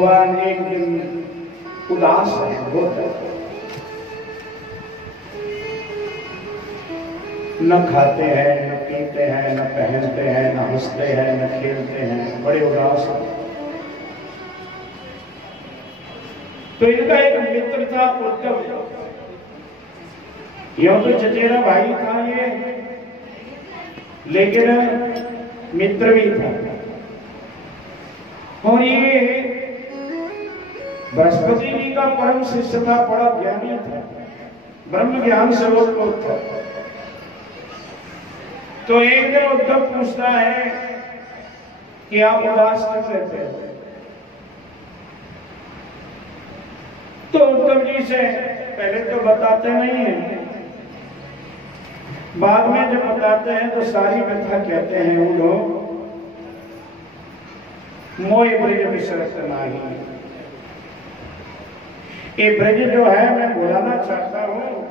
भगवान एक दिन उदास है, होता है, न खाते हैं, न पीते हैं, न पहनते हैं, न हंसते हैं, न खेलते हैं, बड़े उदास हैं। तो इनका एक मित्र था उद्धव, यह तो चचेरा भाई था ये, लेकिन मित्र भी था। और ये बृहस्पति जी का परम शिष्य था, बड़ा ज्ञानी था, ब्रह्म ज्ञान से ओतप्रोत था। तो एक दिन उद्धव पूछता है कि आप उदास क्यों रहते हैं? तो उद्धव जी से पहले तो बताते नहीं हैं, बाद में जब बताते हैं तो सारी कथा कहते हैं वो लोग, मोह ब्रज विसरत नाही। ये ब्रज जो है मैं बुलाना चाहता हूं,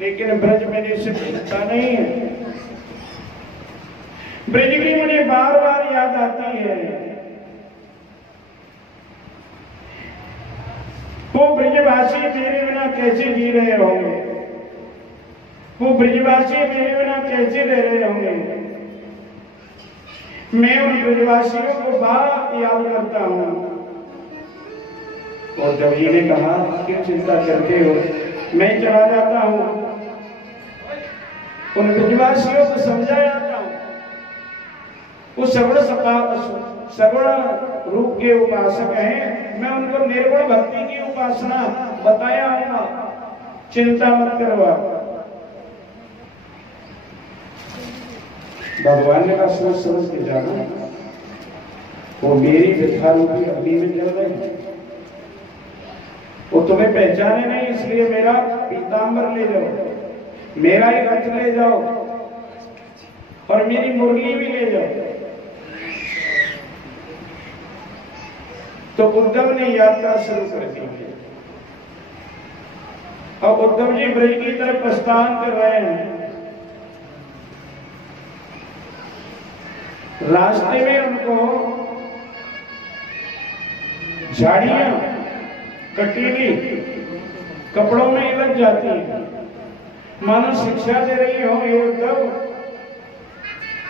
लेकिन ब्रज मेरे से मिलता नहीं है। ब्रज की मुझे बार बार याद आती है। वो ब्रजवासी मेरे बिना कैसे जी रहे होंगे, वो ब्रजवासी मेरे बिना कैसे रह रहे होंगे। मैं उन ब्रजवासियों को बार याद करता हूं। और जब जी ने कहा क्यों चिंता करते हो, मैं चला जाता हूं, उन ब्रजवासियों को समझा जाता हूं। वो सगुण रूप के उपासक हैं, मैं उनको निर्गुण भक्ति की उपासना बताया हूं, चिंता मत करो आप। भगवान ने कहा सोच समझ के जाना, वो मेरी व्यथा रूपी अग्नि में जल रहे हैं, वो तुम्हें पहचाने नहीं, इसलिए मेरा पीतांबर ले जाओ, मेरा ही रथ ले जाओ और मेरी मुरली भी ले जाओ। तो उद्धव ने यात्रा शुरू कर दी। और उद्धव जी ब्रज की तरफ प्रस्थान कर रहे हैं। रास्ते में उनको झाड़ियां कटीली कपड़ों में लग जाती है, मानो शिक्षा दे रही हो, ये उद्धव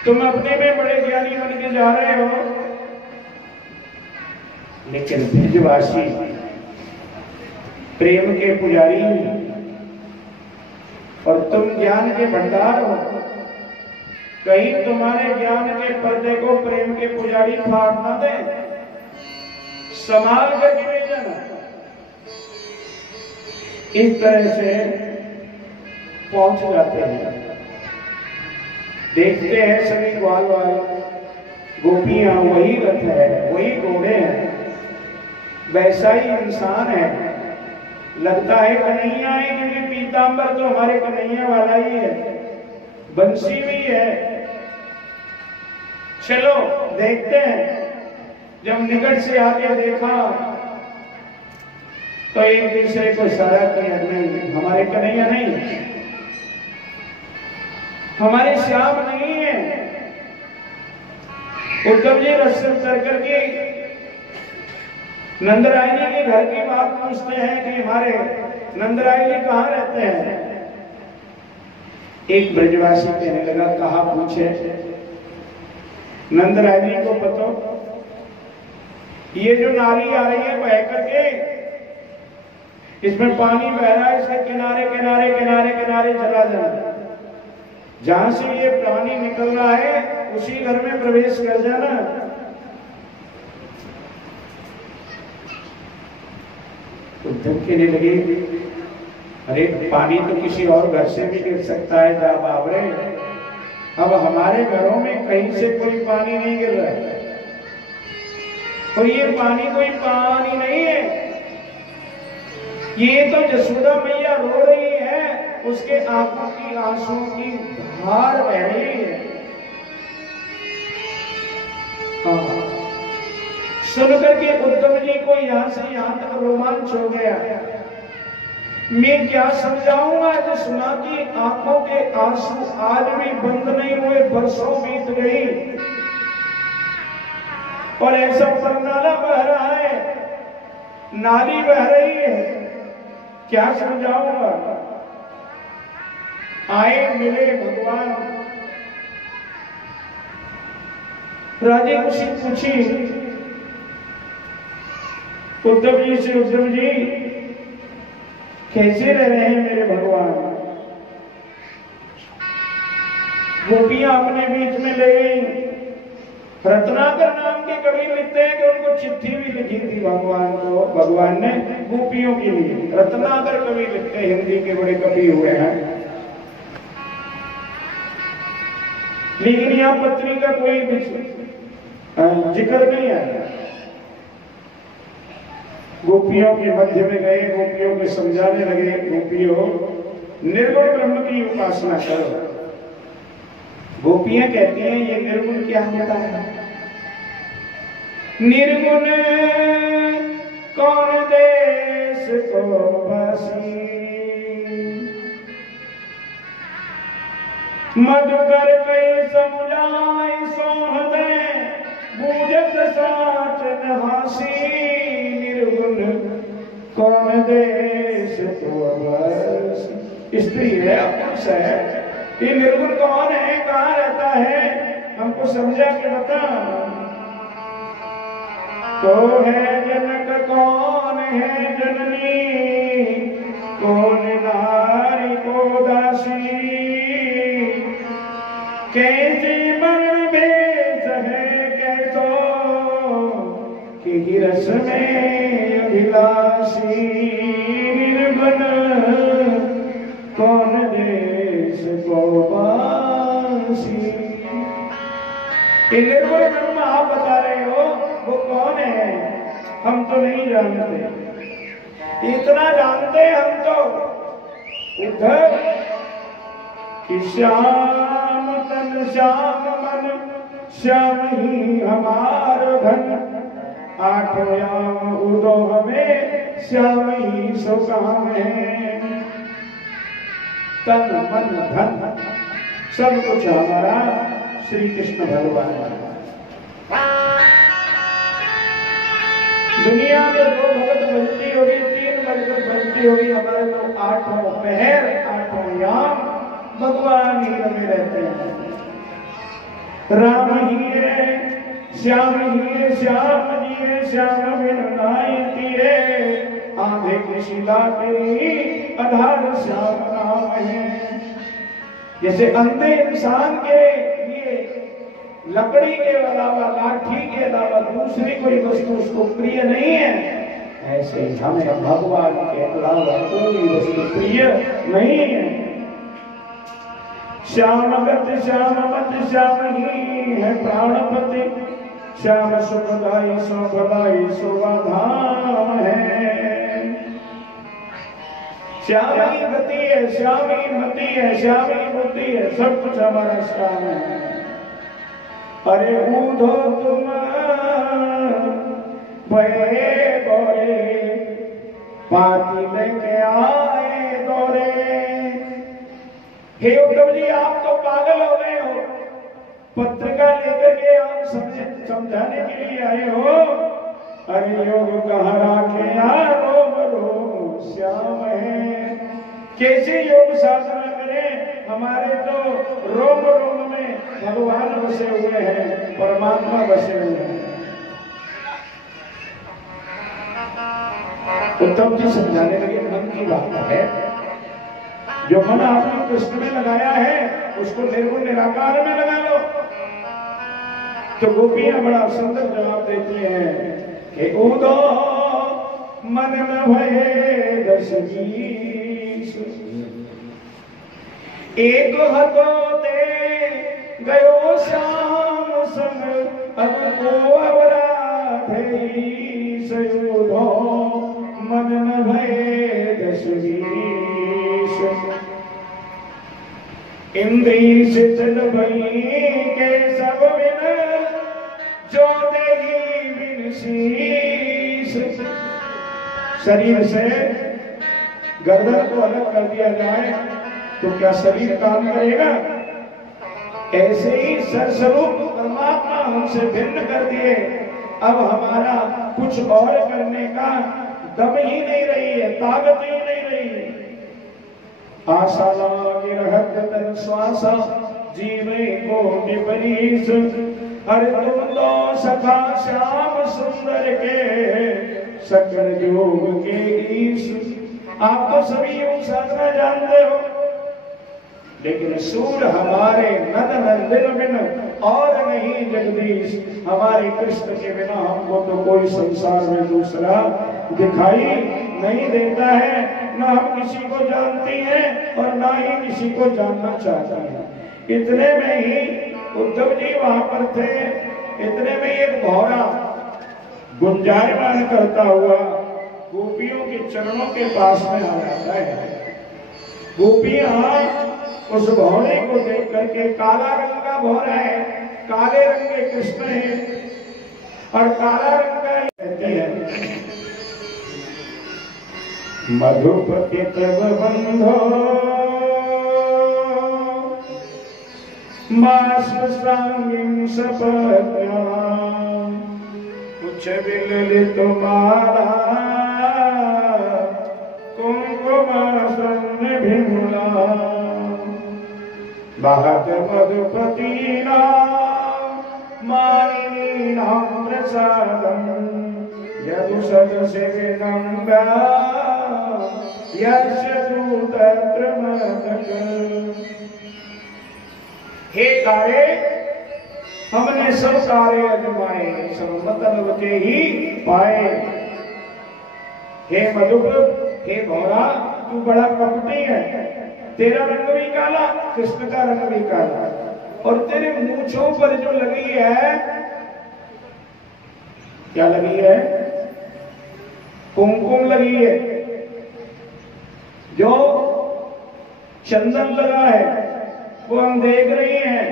तुम अपने में बड़े ज्ञानी बन के जा रहे हो, लेकिन ब्रजवासी प्रेम के पुजारी और तुम ज्ञान के भंडार हो, कहीं तुम्हारे ज्ञान के पर्दे को प्रेम के पुजारी फाड़ ना दे, संभाल करके ले जाना। इस तरह से पहुंच जाते हैं। देखते हैं सभी ग्वाल वाल गोपियां, वही रथ है, वही घोड़े हैं, वैसा ही इंसान है, लगता है कन्हैया है, क्योंकि पीतांबर तो हमारे कन्हैया वाला ही है, बंसी भी है। चलो देखते हैं। जब निकट से आके देखा तो एक दूसरे को इशारा किया, नहीं हमारे कन्हैया नहीं, हमारे श्याम नहीं है। उद्धव जी रथ से उतर करके नंदरायनी के घर की बात पूछते हैं कि हमारे नंदरायनी कहाँ रहते हैं। एक ब्रजवासी कहने लगा, कहाँ पूछे, नंदरायनी को बताओ, ये जो नाली आ रही है बह करके, इसमें पानी बह रहा है, इसके किनारे किनारे किनारे किनारे चला जाना, जहां से ये पानी निकल रहा है उसी घर में प्रवेश कर जाना। उद्धव कहने लगे, अरे पानी तो किसी और घर से भी गिर सकता है, जा बाबरे, अब हमारे घरों में कहीं से कोई पानी नहीं गिर रहा है, और ये पानी कोई पानी नहीं है, ये तो जसोदा मैया रो रही है, उसके आंखों की आंसुओं की धार बह रही है। हाँ, सुनकर के उद्धव जी को यहां से यहां तक रोमांच हो गया। मैं क्या समझाऊंगा, जो सुना कि आंखों के आंसू आज भी बंद नहीं हुए, बरसों बीत गई और ऐसा परनाला बह रहा है नाली बह रही है, क्या समझाऊंगा। आए मिले भगवान, राजे को पूछी उद्धव जी से, उद्धव जी कैसे रह रहे हैं मेरे भगवान। गोपियां अपने बीच में ले गई। रत्नाकर नाम के कवि लिखते हैं कि उनको चिट्ठी भी लिखी थी भगवान को, भगवान ने गोपियों के लिए। रत्नाकर कवि लिखते हैं, हिंदी के बड़े कवि हुए हैं, लेकिन यहां पत्नी का कोई जिक्र नहीं आया। गोपियों के मध्य में गए, गोपियों के समझाने लगे, गोपियों निर्गुण ब्रह्म की उपासना करो। गोपियां कहती हैं ये निर्गुण क्या होता है। निर्गुण कौन देश को बसी, मधुकर कई समझाए सोहदे, बूझत साच नहासी। निर्गुण कौन देश को बसी। स्त्री है, पुरुष है, ये निर्गुण कौन है, कहाँ रहता है, हमको समझा के बता। तो है जनक कौन है जननी, कौन नारी को दासी। कैसे मरण भेष है कैसो, कि रस में अभिलाषी। निर्गुण कौन देश को बासी। निर्गुण ब्रह्म आप बता रहे हो, वो कौन है, हम तो नहीं जानते। इतना जानते हम तो उद्धव कि श्याम तन श्याम मन, श्याम ही हमार धन। आठों याम उदो हमें, श्याम ही सो काम है। तन मन धन सब कुछ हमारा श्री कृष्ण भगवान। दुनिया में 2 भगत बनती होगी, 3 भगत बनती होगी, हमारे तो 8 पहर 8 याम भगवान ही रमे रहते हैं। राम ही है, श्याम ही है, श्याम जी है, श्याम बिन नाई तीरे। आंधे की शिला तेरी आधार श्याम नाम है। जैसे अंधे इंसान के लिए लकड़ी के अलावा, लाठी के अलावा दूसरी कोई वस्तु उसको प्रिय नहीं है, ऐसे हमें भगवान के अलावा कोई वस्तु प्रिय नहीं है। श्यामगत श्यामवत श्याम ही है प्राणपति, श्याम सुखदाई सौभदाई शोभाधाम है। श्याम ही गति है, श्याम ही मति है, श्याम ही बुद्धि है, सब कुछ हमारा श्याम है। अरे ऊधो तुम भये गोरे, पाती लेके आए दौरे। हे उद्धव जी आप तो पागल हो गए हो, पत्रिका लेकर के आप समझाने के लिए आए हो। अरे योग कहाँ राखे रोम रोम श्याम है। कैसे योग साधना करें, हमारे तो रोम रोम में भगवान बसे हुए हैं, परमात्मा बसे हुए हैं। उद्धव जी समझाने लगे मन की बात है, जो मन आपने कृष्ण में लगाया है उसको निर्गुण निराकार में लगा लो। तो गोपियां बड़ा सुंदर जवाब देती हैं कि ऊदो मन न भये 10 बीस, एक हकोते गयो श्याम संग, अब को अवराधे सयूधो मन न भये 10 बीस। इंद्री शिथिल भई के सब बिन, जो देही बिन शीश। शरीर से गर्दन को अलग कर दिया जाए तो क्या शरीर काम करेगा? ऐसे ही सर्वस्वरूप परमात्मा हमसे भिन्न कर दिए, अब हमारा कुछ और करने का दम ही नहीं रही है, ताकत ही नहीं रही है। आशा लागे रहत तन श्वासा जीवे कोटि परीस, अरे तुम दो सखा श्याम सुंदर के सकल जोग के ईश। आप तो सभी योग साधना जानते हो, लेकिन सूर हमारे नद नंदन बिन और नहीं जगदीश। हमारे कृष्ण के बिना हमको तो कोई संसार में दूसरा दिखाई नहीं देता है। न हम किसी को जानती हैं और ना ही किसी को जानना चाहता है। इतने में ही उद्धव जी वहां पर थे, इतने में एक भौरा गुंजायमान करता हुआ गोपियों के चरणों के पास में आ जाता है। गोपियां उस भौरे को देख करके, काला रंग का भौरा है, काले रंग के कृष्ण है और काला रंग का कहते हैं मधुपति तब बंधो मास सांगिम सपत्या कुछ बिलल तुम्हारा कुंकुम भिमला महत मधुपति मालिनी नाम प्रसादम यदु सदस्य विनम्रा यश दूतत्र मदक। हे कारे, हमने सब कार्य अजमाए, सब मतलब के ही पाए। हे मधुप, हे भौरा, तू बड़ा कपटी है। तेरा रंग भी काला, कृष्ण का रंग भी काला, और तेरे मूंछों पर जो लगी है, क्या लगी है? कुमकुम लगी है। जो चंदन लगा है वो हम देख रहे हैं।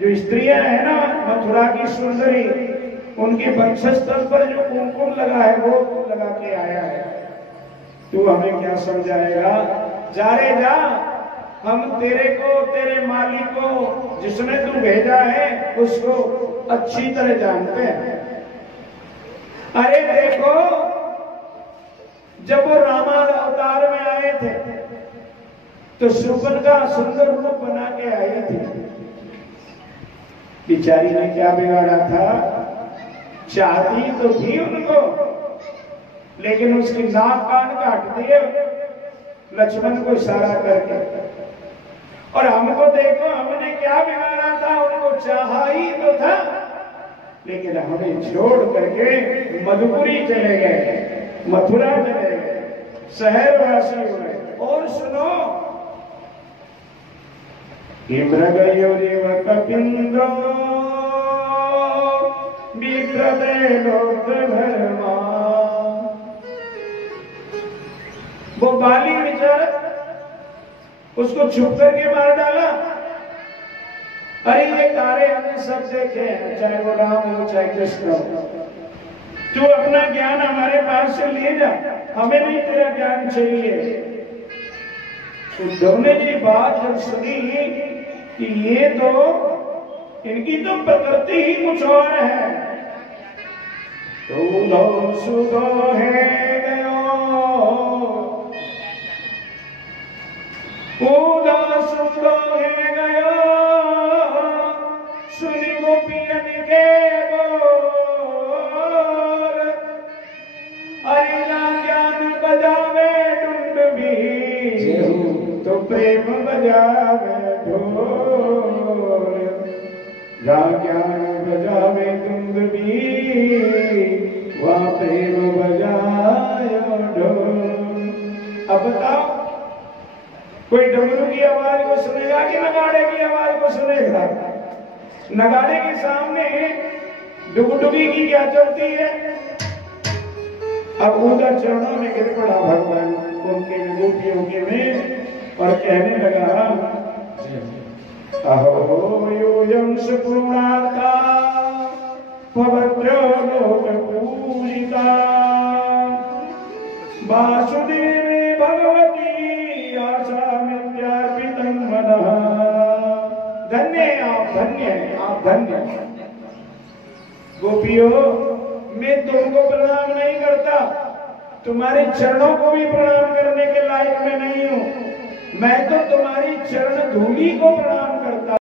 जो स्त्रियां हैं ना मथुरा की सुंदरी, उनके वक्षस्थल पर जो कुमकुम लगा है वो लगा के आया है। तू हमें क्या समझाएगा? जा रे जा, हम तेरे को, तेरे मालिक को, जिसने तू भेजा है उसको अच्छी तरह जानते हैं। अरे देखो, जब वो रामा अवतार में आए थे तो सुपर्णा सुंदर रूप बना के आई थी। बिचारी ने क्या बिगाड़ा था? चाहती तो थी उनको, लेकिन उसकी नाक कान काट दिए लक्ष्मण को इशारा करके। और हमको देखो, हमने क्या बिगाड़ा था? उनको चाहा ही तो था, लेकिन हमें छोड़ करके मधुपुरी चले गए, मथुरा चले गए, शहरवासी हुए। और सुनो, मृगयोरिव कपिंद्रो विक्रते लोकधर्मा। वो बाली बेचारा, उसको छुप करके मार डाला। अरे ये तारे हमने सब देखे हैं, चाहे वो राम हो चाहे कृष्ण हो। तू अपना ज्ञान हमारे पास से ले जा, हमें नहीं तेरा ज्ञान चाहिए। उद्धव ने जी बात जब सुनी कि ये तो, इनकी तो प्रकृति ही कुछ और है, तो लो सुधो है गयो, सुधो है गयो, सुनी गोपियन के बोल। अरे ना ज्ञान बजावे टुंड भी, तो प्रेम बजावे ढोल। जा ज्ञान बजावे तुंद भी, वह प्रेम बजायो ढोल। अब बताओ, कोई डमरू की आवाज को सुनेगा कि नगाड़े की आवाज को सुनेगा? नगाड़े के सामने डुगडुगी की क्या चलती है? अब उधर चरणों में गिर पड़ा भगवान उनके गोपियों के में और कहने लगा, अहो योऽयं सुपूर्णार्था पवित्रो लोक पूजिता वासुदेवे भगवती आशा मित्यार्पितं मनः। धन्य आप, धन्य आप, धन्य। गोपियों, मैं तुमको प्रणाम नहीं करता, तुम्हारे चरणों को भी प्रणाम करने के लायक मैं नहीं हूं। मैं तो तुम्हारी चरण धूलि को प्रणाम